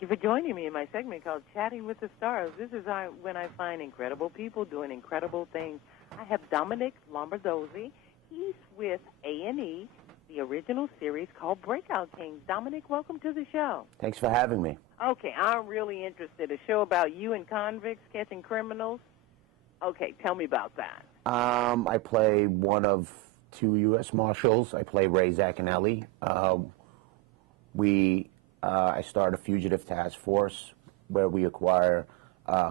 Thank you for joining me in my segment called Chatting with the Stars. This is when I find incredible people doing incredible things. I have Dominic Lombardozzi. He's with A&E, the original series called Breakout Kings. Dominic, welcome to the show. Thanks for having me. Okay, I'm really interested. A show about you and convicts catching criminals. Okay, tell me about that. I play one of two U.S. Marshals. I play Ray Zaccanelli. I start a fugitive task force where we acquire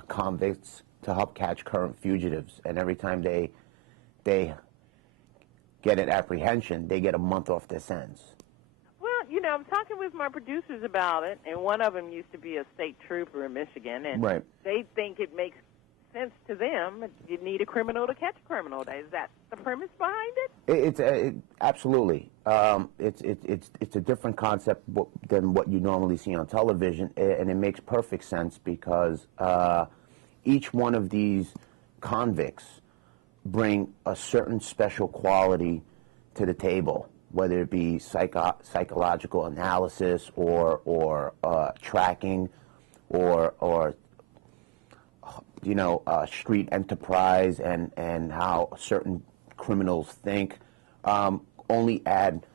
convicts to help catch current fugitives. And every time they get an apprehension, they get a month off their sentence. Well, you know, I'm talking with my producers about it, and one of them used to be a state trooper in Michigan, and right. They think it makes sense to them. You need a criminal to catch a criminal. Is that the premise behind it? Absolutely. It's a different concept than what you normally see on television, and it makes perfect sense because each one of these convicts bring a certain special quality to the table, whether it be psychological analysis or tracking or you know, street enterprise and how certain criminals think, only add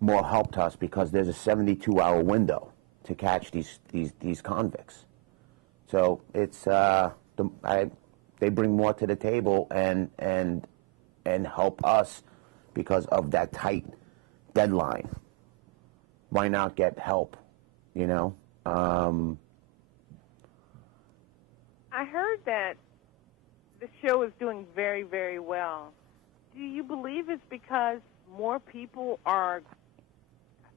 more help to us because there's a 72-hour window to catch these convicts. So it's they bring more to the table and help us because of that tight deadline. Why not get help, you know? I heard that the show is doing very, very well. Do you believe it's because more people are,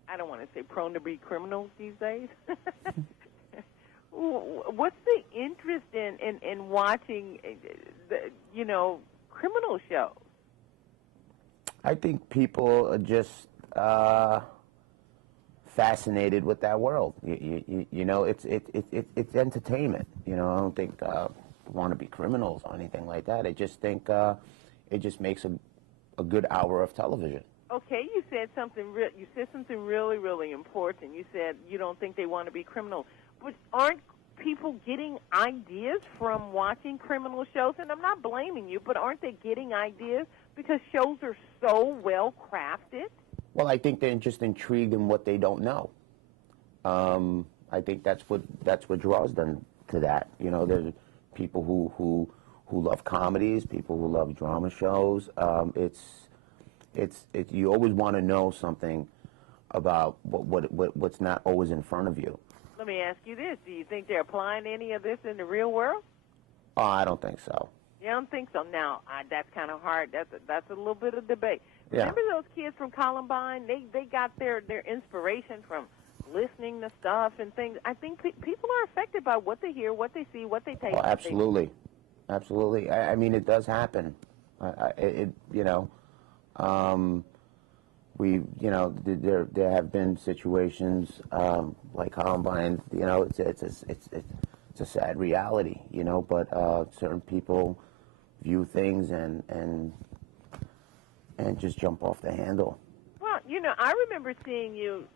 I don't want to say prone to be criminals these days? What's the interest in watching, you know, criminal shows? I think people are just fascinated with that world. You know, it's entertainment. You know, I don't think want to be criminals or anything like that. I just think it just makes a good hour of television. Okay, you said something. You said something really, really important. You said you don't think they want to be criminals, but aren't people getting ideas from watching criminal shows? And I'm not blaming you, but aren't they getting ideas because shows are so well crafted? Well, I think they're just intrigued in what they don't know. I think that's what draws them to that. You know, there's people who love comedies, people who love drama shows. You always want to know something about what's not always in front of you. Let me ask you this: do you think they're applying any of this in the real world? Oh, I don't think so. You don't think so? Now, that's kind of hard. That's a little bit of debate. Yeah. Remember those kids from Columbine? They got their inspiration from listening to stuff and things. I think people are affected by what they hear, what they see, what they taste. Oh, absolutely. Absolutely. I mean, it does happen. You know, there have been situations like Columbine. You know, it's a sad reality. You know, but certain people view things and just jump off the handle. Well, you know, I remember seeing you.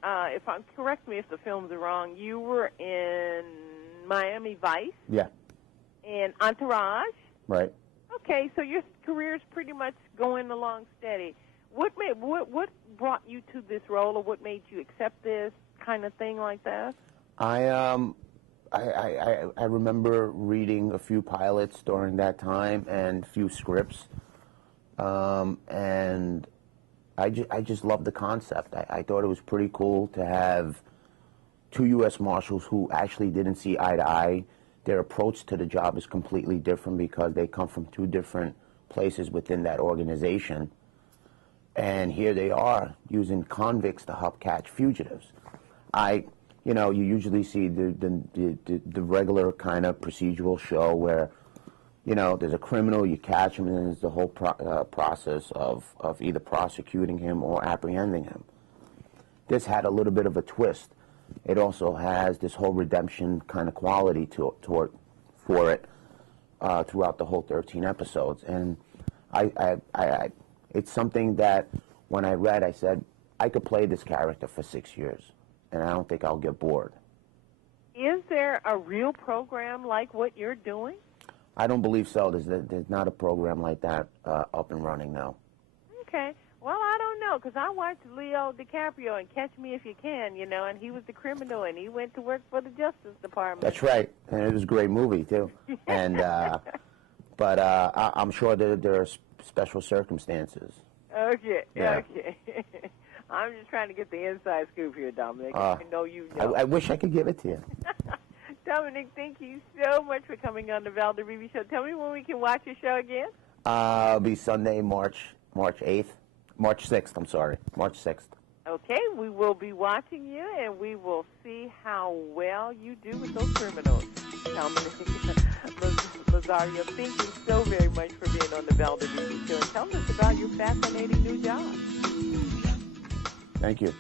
Correct me if the films are wrong. You were in Miami Vice. Yeah. And Entourage. Right. Okay, so your career's pretty much going along steady. What brought you to this role, or what made you accept this kind of thing like that? I remember reading a few pilots during that time and a few scripts, and I just loved the concept. I thought it was pretty cool to have two U.S. Marshals who actually didn't see eye to eye. Their approach to the job is completely different because they come from two different places within that organization. And here they are using convicts to help catch fugitives. You know, you usually see the regular kind of procedural show where, you know, there's a criminal, you catch him, and then there's the whole process of either prosecuting him or apprehending him. This had a little bit of a twist. It also has this whole redemption kind of quality for it throughout the whole 13 episodes. And it's something that when I read, I said, I could play this character for 6 years, and I don't think I'll get bored. Is there a real program like what you're doing? I don't believe so. There's not a program like that up and running now. Okay. Well, I don't know, because I watched Leo DiCaprio in Catch Me If You Can, you know, and he was the criminal, and he went to work for the Justice Department. That's right, and it was a great movie too. And but I'm sure there are special circumstances. Okay. Yeah. Okay. I'm just trying to get the inside scoop here, Dominic. I know you know. I wish I could give it to you. Dominic, thank you so much for coming on the Valder Beebe Show. Tell me when we can watch your show again. It'll be Sunday, March 6th, I'm sorry. March 6th. Okay, we will be watching you, and we will see how well you do with those criminals. Dominic Lazario, thank you so very much for being on the Valder Beebe Show and telling us about your fascinating new job. Thank you.